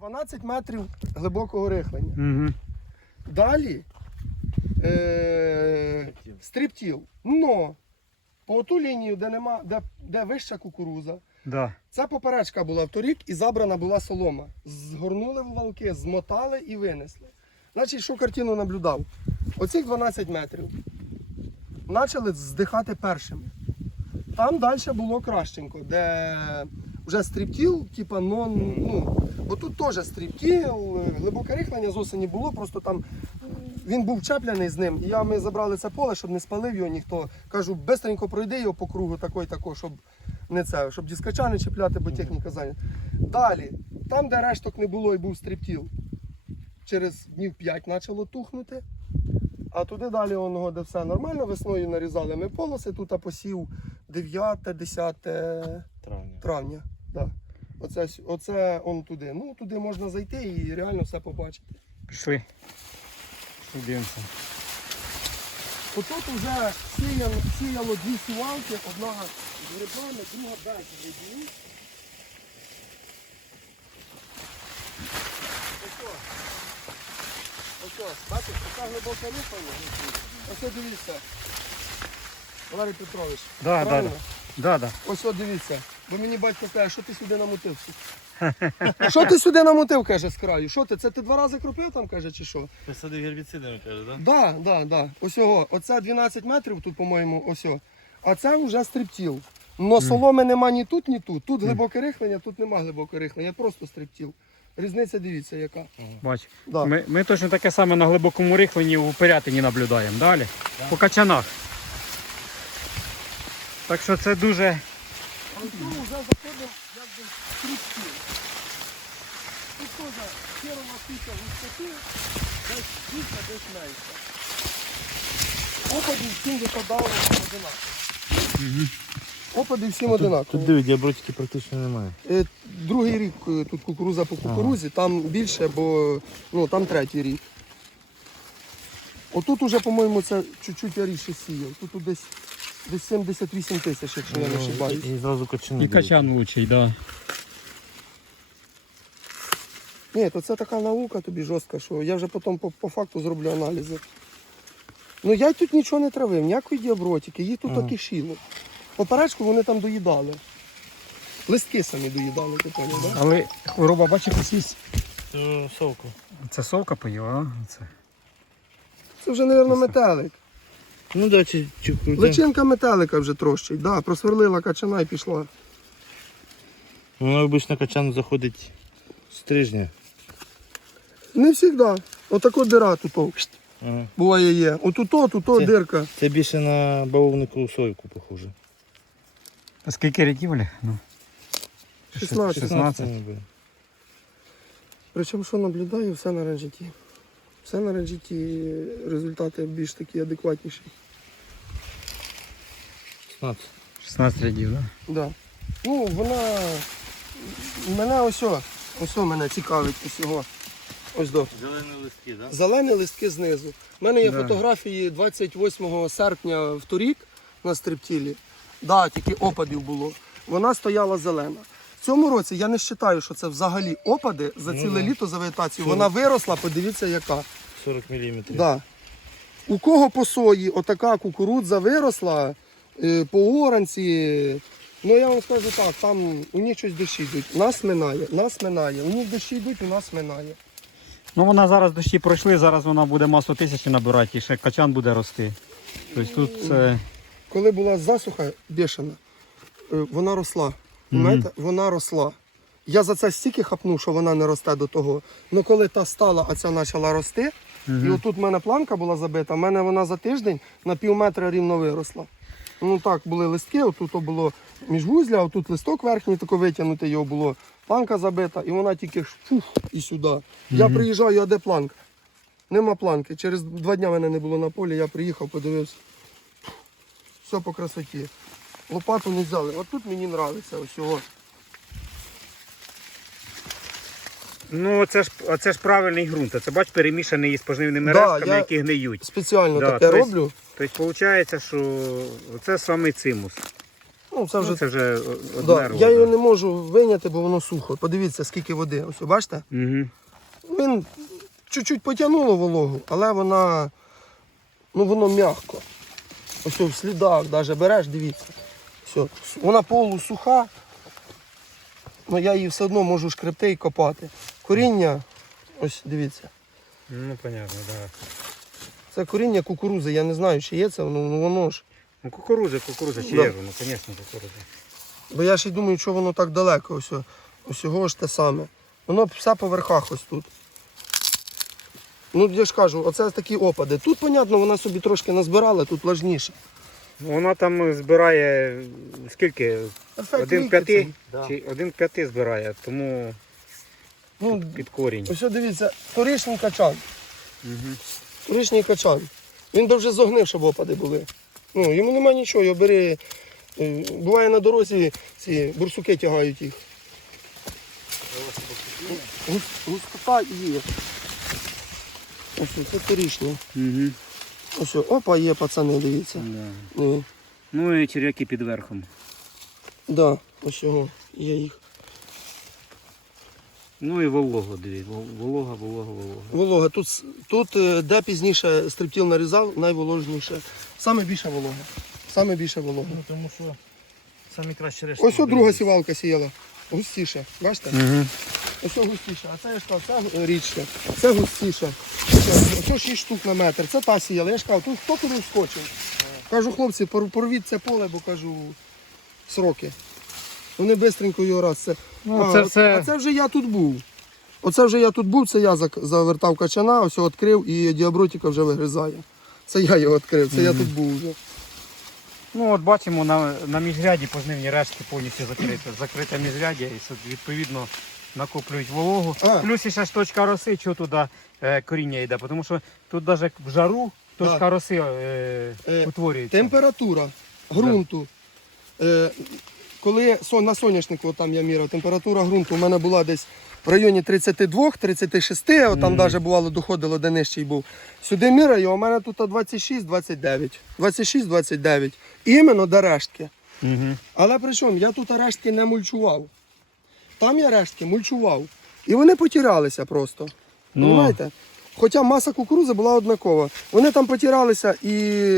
12 метрів глибокого рихлення. Угу. Далі е- стріптіл. Но по ту лінію, де нема, де, де вища кукуруза, Да. ця поперечка була в торік і забрана була солома. Згорнули в валки, змотали і винесли. Значить, що картину наблюдав? Оцих 12 метрів почали здихати першими. Там далі було кращенько, де вже стріптіл, типа нон, ну, бо тут теж стріптіл, глибоке рихлення з осені було, просто там він був чепляний з ним. І я, ми забрали це поле, щоб не спалив його ніхто. Кажу, бистренько пройди його по кругу такой, тако, щоб не це, щоб дискача не чіпляти, бо техніка зайнята. Далі, там, де решток не було і був стріптіл, через днів 5 почало тухнути. А туди далі воно, де все нормально, весною нарізали ми полоси, тут посів 9-10 Травня. травня. Да. Оце, оце он туди. Ну, туди можна зайти і реально все побачити. Пішли. Пішли дивимося. Отут вже сіяно, сіяло дві сівалки, одна з грибами, друга без грибів. Ось. Ось, бачиш, така глибока липання. Ось дивіться. Валерій Петрович. Да, да? Да, да. Ось дивіться. Бо мені батько каже, що ти сюди намотив? Що ти сюди намотив, каже, з краю? Що ти? Це ти два рази кропив там, каже, чи що? Посадив гербіцидами, каже, так? Да, да, да. Ось його. Оце 12 метрів тут, по-моєму, ось. о. А це вже стріптіл. Но соломи нема ні тут, ні тут. Тут глибоке рихлення, тут нема глибокого рихлення, просто стріптіл. Різниця дивіться, яка. Бач. Да. Ми, ми точно таке саме на глибокому рихленні у Пирятині наблюдаємо. Далі. По качанах. Так що це дуже. В вже заходимо якби в стріптіл. Тут теж херова піка густоти, десь більше, десь менше. Опадів всім випадало одинаково. Опадів всім одинаково. Тут диви, діабротики практично немає. Е, Другий рік е, тут кукуруза по кукурузі, там більше, бо ну, там третій рік. Отут уже, по-моєму, це чуть-чуть я рідше сіяв. Тут десь, десь 78 тисяч, якщо я не ошибаюсь. І зразу качани. І качан лучший, да. Ні, то це така наука тобі жорстка, що я вже потім по, по факту зроблю аналізи. Ну я й тут нічого не травив, ніякої діабротики, їх тут ага. Поперечку вони там доїдали. Листки самі доїдали, ти поняв, да? Але хвороба, бачиш, якісь. Це совку. Це совка поїла, а? Це. Це вже, мабуть, метелик. Ну да, чи. Личинка метелика вже трощить, да, просверлила качана і пішла. Воно обично качан заходить з тижня. Не завжди. Отако дира тут Ага. буває є. Отуто, туто Це- дирка. Це більше на бавовнику сойку похоже. А скільки рядів, Олег? Ну. 16. 16. мабуть. Причому що наблюдаю, все на ренжиті. Все на ренжиті результати більш такі адекватніші. 16. 16 рядів, так? Да. Ну, вона. Мене ось, ось мене цікавить усього. Ось до. Зелені листки, так? Зелені листки знизу. У мене є Да. фотографії 28 серпня в торік на стриптілі. Да, тільки опадів було. Вона стояла зелена. В цьому році я не вважаю, що це взагалі опади за Ну ціле літо за вегетацію. Вона виросла, подивіться, яка. 40 мм. Да. У кого по сої отака кукурудза виросла, е, по оранці. Ну я вам скажу так, там у них щось дощі йдуть. Нас минає, нас минає. У них дощі йдуть, у нас минає. Ну вона зараз дощі пройшли, зараз вона буде масу тисячі набирати і ще качан буде рости. Тобто тут це. Коли була засуха бешена, е, вона росла. Знаєте, вона росла. Я за це стільки хапнув, що вона не росте до того. Ну коли та стала, а ця почала рости, і отут в мене планка була забита, в мене вона за тиждень на пів метра рівно виросла. Ну так, були листки, отут було міжвузля, а отут листок верхній тако витягнутий, його було планка забита, і вона тільки ж фух і сюди. Я приїжджаю, а де планка? Нема планки. Через два дні мене не було на полі, я приїхав, подивився. Все по красоті. Лопату не взяли. От тут мені подобається ось цього. Ну це ж це ж правильний ґрунт. Це бач перемішаний із пожнивними Да, рештками, я- які гниють. Спеціально Да, таке тобто- роблю. Тобто виходить, що це саме цимус. Ну, це вже Ну, це вже Да, одне я його не можу виняти, бо воно сухо. Подивіться, скільки води. Ось, бачите? Угу. Він чуть-чуть потягнуло вологу, але вона, ну воно м'яко. Ось в слідах навіть береш, дивіться. Все. Вона полусуха, але я її все одно можу шкребти і копати. Коріння, ось дивіться. Ну, понятно, так. Да. Це коріння кукурузи, я не знаю, чи є це, ну ну, воно ж. Ну, кукурудза, кукурудза, чи Да. є воно, звісно, кукурудза. Бо я ще й думаю, що воно так далеко. Ось, о- ось його ж те саме. Воно все по верхах ось тут. Ну, я ж кажу, оце такі опади. Тут, понятно, вона собі трошки назбирала, тут влажніше. Вона там збирає скільки? Ефект Один ліки к п'яти? цей. Чи один к п'яти збирає, тому Ну, під корінь. ось дивіться, торішній качан. Угу. Торішній качан. Він би вже зогнив, щоб опади були. Ну, йому нема нічого, його бери. е, Буває на дорозі ці бурсуки тягають їх. Гус- Густота є. Ось це торішній. Угу. Ось, опа, є пацани, дивіться. Да. Ну, Ну і черв'яки під верхом. да, ось його, є їх. Ну і волого, диві. Волога, волога, волога. Волога. Тут, тут е, де пізніше стриптіл нарізав, найволожніше. Саме більше волога. Саме більше волога. Ну, тому що самі кращі решти. Ось друга сівалка сіяла. Густіше. Бачите? Угу. Ось густіше. А це я ж кажу, це рідше. Це густіше. Ось о 6 штук на метр. Це та сіяла. Я ж кажу, тут хто куди вскочив. Кажу, хлопці, пор- порвіть це поле, бо кажу, сроки. Вони швидко його раз. Це, Ну, це от- все- а це вже я тут був. Оце вже я тут був, це я завертав качана, ось його відкрив і діабротика вже вигризає. Це я його відкрив, це я тут був вже. Ну от бачимо на, на міжряді пожнивні рештки повністю закрите. Закрите міжряддя і відповідно накоплюють вологу. А. Плюс ще ж точка роси, що туди е, коріння йде, тому що тут навіть в жару точка Да. роси е, Е, утворюється. Температура ґрунту. Е, коли сон- на соняшнику там я міряв, температура ґрунту у мене була десь в районі 32-36, там Мгм. навіть бувало доходило, де нижчий був. Сюди міряю, у мене тут 26-29. 26-29. Іменно до рештки. Угу. Але при чому, я тут рештки не мульчував. Там я рештки мульчував. І вони потірялися просто. Ну. Понимаєте? Хоча маса кукурузи була однакова. Вони там потірялися і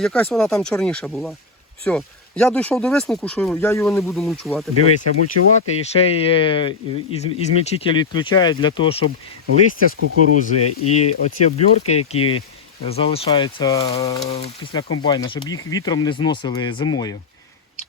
якась вона там чорніша була. Все. Я дійшов до висновку, що я його не буду мульчувати. Дивися, мульчувати і ще й із, ізмільчитель відключають для того, щоб листя з кукурузи і оці обмірки, які залишаються е, після комбайна, щоб їх вітром не зносили зимою.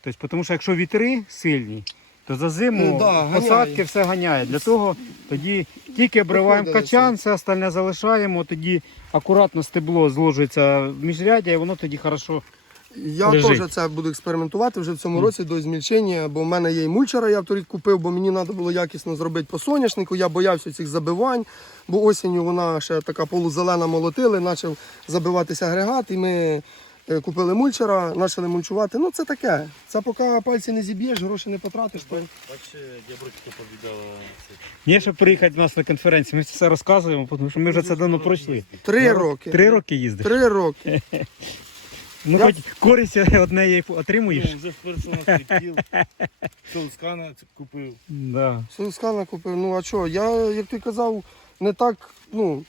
Тобто, тому що якщо вітри сильні, то за зиму Ну, да, ганяє. посадки все ганяє. Для того тоді тільки обриваємо качан, все остальне залишаємо, тоді акуратно стебло зложується в міжряддя, і воно тоді хорошо. Я лежить. теж це буду експериментувати вже в цьому році до змільчення, бо в мене є і мульчера, я вторік купив, бо мені треба було якісно зробити по соняшнику. Я боявся цих забивань, бо осінню вона ще така полузелена молотили, почав забиватися агрегат, і ми купили мульчера, почали мульчувати. Ну це таке. Це поки пальці не зіб'єш, гроші не потратиш. То... Ще повідала. Ні, щоб приїхати до нас на конференцію, ми все розказуємо, тому що ми вже це давно пройшли. Три роки. Три роки їздиш. Три роки. Ну Я- хоч користь одне отримуєш. Ну, вже стріпіл. Солскана купив. Да. Соускана купив. Ну а що, я, як ти казав, не так, ну.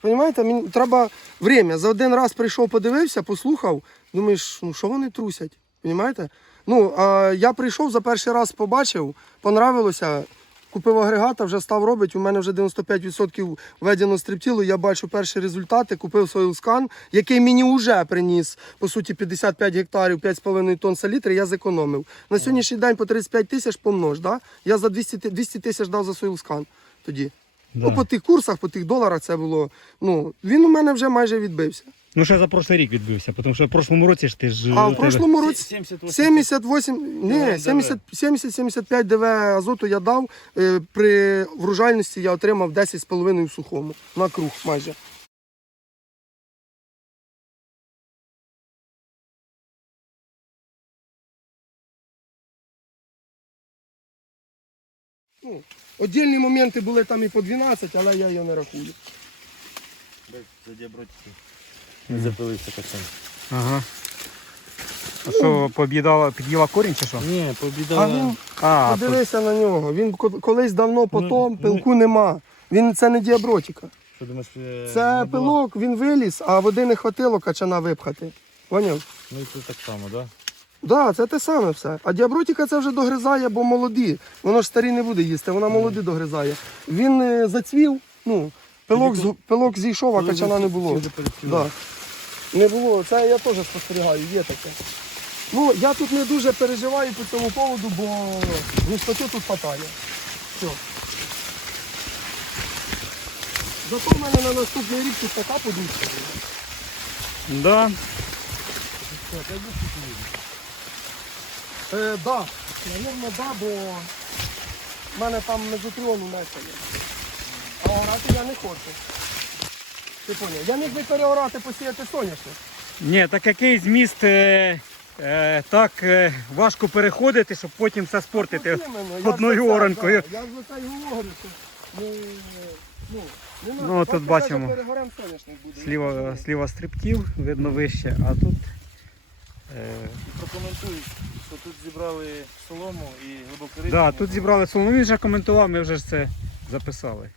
Понімаєте, мені треба время. За один раз прийшов, подивився, послухав. Думаєш, ну що вони трусять? Понімаєте? Ну, а я прийшов за перший раз, побачив, понравилося. Купив агрегата, вже став робити. У мене вже 95% введено стриптілу. Я бачу перші результати. Купив сойлскан, який мені вже приніс по суті 55 гектарів, 5,5 тонн салітри. Я зекономив. На сьогоднішній день по 35 тисяч помнож. Да? Я за 200 тисяч дав за сойлскан тоді. Ну, по тих курсах, по тих доларах це було. Ну, він у мене вже майже відбився. Ну ще за прошлий рік відбився, тому що в прошлому році ж ти ж. А в прошлому році 78. 78, ні, ДВ. 70 70-75 ДВ азоту я дав. е, При врожайності я отримав 10,5 в сухому. На круг майже. Ну, Отдільні моменти були там і по 12, але я його не рахую. За діабротики. Не запилився пацан. Ага. А Що поб'їдала, під'їла корінь чи що? Ні, А побіда. він, А, то- подивися на нього, він ко- колись давно потом, ну- пилку нема. Він це не діабротика. Що думаєш, е, Це не було? пилок, він виліз, а води не хватило качана випхати. Поняв? Ну і це так само, так? Да? Так, да, це те саме все. А діабротика це вже догризає, бо молоді. Воно ж старі не буде їсти, вона молоді догризає. Він е, зацвів, ну, пилок, з- пилок зійшов, а качана не було. Да. Не було. Це я теж спостерігаю, є таке. Ну, я тут не дуже переживаю по цьому поводу, бо густоти тут хватає. Все. Зато в мене на наступний рік тут така подушка. буде. да. Е, да, наверно, да, бо в мене там мезотріону мешкає. А орати я не хочу. Ти поняв? Я міг би переорати, посіяти соняшник. Ні, так який зміст е, е, так е, важко переходити, щоб потім все спортити. Іменно, я одною ж за це, оранкою. да, Я ж за це й говорю, що ну, ну, не. Ну, тут Просто бачимо. перегорем соняшник буде. Сліва, сліва стрибків, видно вище, а тут. Е, І прокоментуй, що тут зібрали солому і глибокорисні. да, тут зібрали солому. Він вже коментував, ми вже ж це записали.